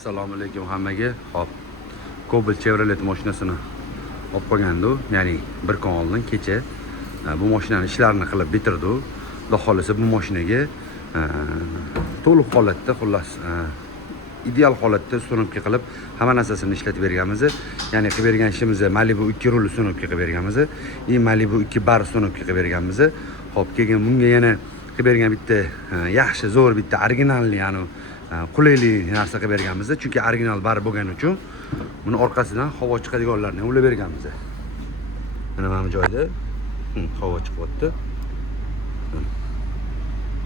Assalomu alaykum hammaga. Hop. Cobalt Chevrolet mashinasini olib qo'ygandu, ya'ni bir kun oldin kecha bu mashinani ishlarini qilib bitirdi. Xudo xolisa bu mashinaga to'liq holatda, xullas ideal holatda ustunovka qilib hamma narsasini ishlatib berganmiz. Ya'ni qilib bergan ishimiz Malibu 2 rul ustunovka qilib berganmiz. Malibu 2 bar ustunovka qilib berganmiz. Hop, keyin bunga yana qilib bergan bitta yaxshi, zo'r bitta original, ya'ni qulayli narsa qilib berganmiz. Chunki original bar bo'lgani uchun buni orqasidan havo chiqadiganlarni ulab berganmiz. Mana mana bu joyda havo chiqyapti.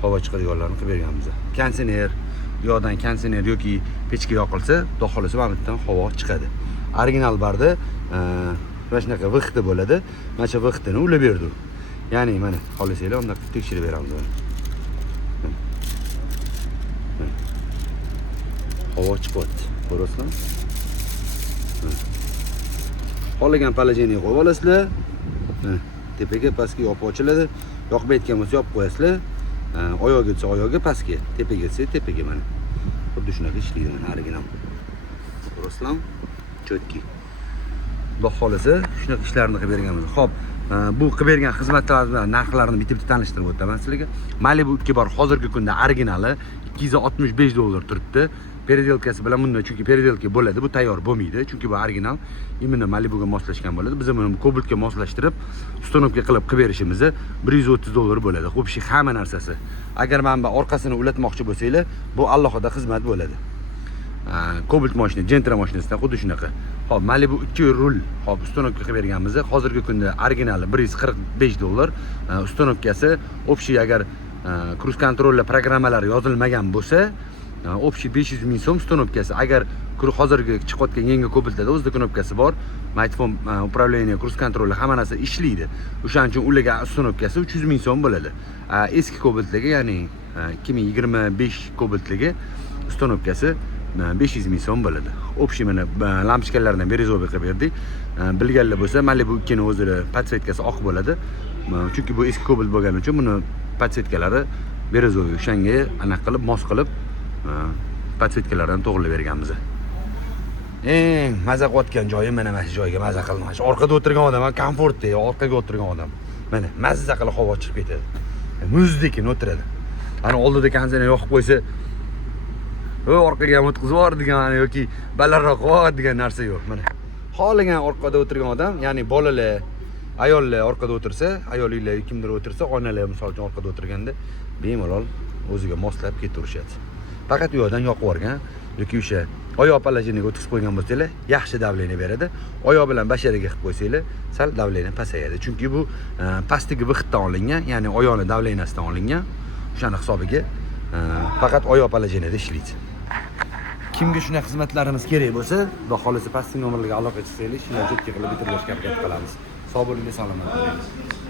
Havo chiqadiganlarni qilib berganmiz. Konditsioner, yo'dan konditsioner yoki pechka yoqilsa, xudo xolisa mana bu yerdan havo chiqadi. Original barda mana shunaqa vixti bo'ladi. Mana shu vixtini ulab berdi. Ya'ni mana xohlasanglar unda tekshirib beramiz. Havo chiqyapti. Ko'rasizlar? Xohlagan palajeni qo'yib olasizlar. Tepaga, pastga yopib ochiladi. Yoqmayotgan bo'lsa yopib qo'yasizlar. Oyog'iga desa oyog'iga, pastga, tepaga desa tepaga mana. Xuddi shunaqa ishlaydi mana original. Ko'rasizlarmi? Chotki. Xudo xolisa shunaqa ishlarni qilib berganmiz. Xo'p, bu qilib bergan xizmatlar narxlarini bitta-bitta tanishtirib o'taman sizlarga. Malibu 2 bor hozirgi kunda originali $265 turibdi. Переделкасы bilan bunda, chunki переделка bo'ladi, bu tayyor bo'lmaydi, chunki bu original. Imенно Malibuga moslashgan bo'ladi. Biz buni Cobaltga moslashtirib, ustunovka qilib berishimiz $130 bo'ladi. Xo'p, shu hamma narsasi. Agar men bu orqasini ulatmoqchi bo'lsanglar, bu alohida xizmat bo'ladi. Cobalt mashina, Gentra mashinasidan xuddi shunaqa. Hop, Malibu 2 rul, hop, ustunovka qilib berganmiz. Hozirgi kunda originali $145. Ustunovkasi общий, agar cruise control programmalar yozilmagan bo'lsa, общий 500 ming so'm ustunovkasi. Agar hozirgi chiqayotgan yangi Cobaltda o'zida knopkasi bor, Microphone управление, cruise control hamma narsa ishlaydi. O'shaning uchun ularga ustunovkasi 300 ming so'm bo'ladi. Eski Cobaltlarga, ya'ni 2025 Cobaltlarga ustunovkasi 500 ming so'm bo'ladi. Общий mana lampochkalardan berezovga qilib berdik. Bilganlar bo'lsa, Malibu 2 ning o'zida podsvetkasi oq bo'ladi. Chunki bu eski Cobalt bo'lgani uchun buni podsvetkalari berezovga o'shanga aniq qilib, mos qilib podsvetkalardan to'g'rilab berganmiz. Eng maza qilayotgan joyi mana shu joyga maza qildim. Shu orqada o'tirgan odam, komfortda, orqaga o'tirgan odam. Mana mazza qilib havo chiqib ketadi. Muzdek o'tiradi. Ana oldida konditsioner yoqib qo'ysa, orqaga ham o'tkazib yubor degan yoki balandroq qo'y degan narsa yo'q. Mana xohlagan orqada o'tirgan odam, ya'ni bolalar, ayollar orqada o'tirsa, ayolinglar kimdir o'tirsa, onalar misol uchun orqada o'tirganda bemalol o'ziga moslab ketaverishadi. Faqat u yerdan yoqib yuborgan yoki o'sha oyoq palajiniga o'tkazib qo'ygan bo'lsanglar, yaxshi davleniya beradi. Oyoq bilan basharaga qilib qo'ysanglar, sal davleniya pasayadi. Chunki bu pastdagi vixtdan olingan, ya'ni oyoqning davleniyasidan olingan. O'shani hisobiga faqat oyoq palajinida ishlaydi. Kimga shunaqa xizmatlarimiz kerak bo'lsa, xudo xolisa pastki nomerlarga aloqa qilsanglar, shuni jo'tga qilib bitirishga harakat qilamiz. Sog' bo'ling, salomat bo'ling.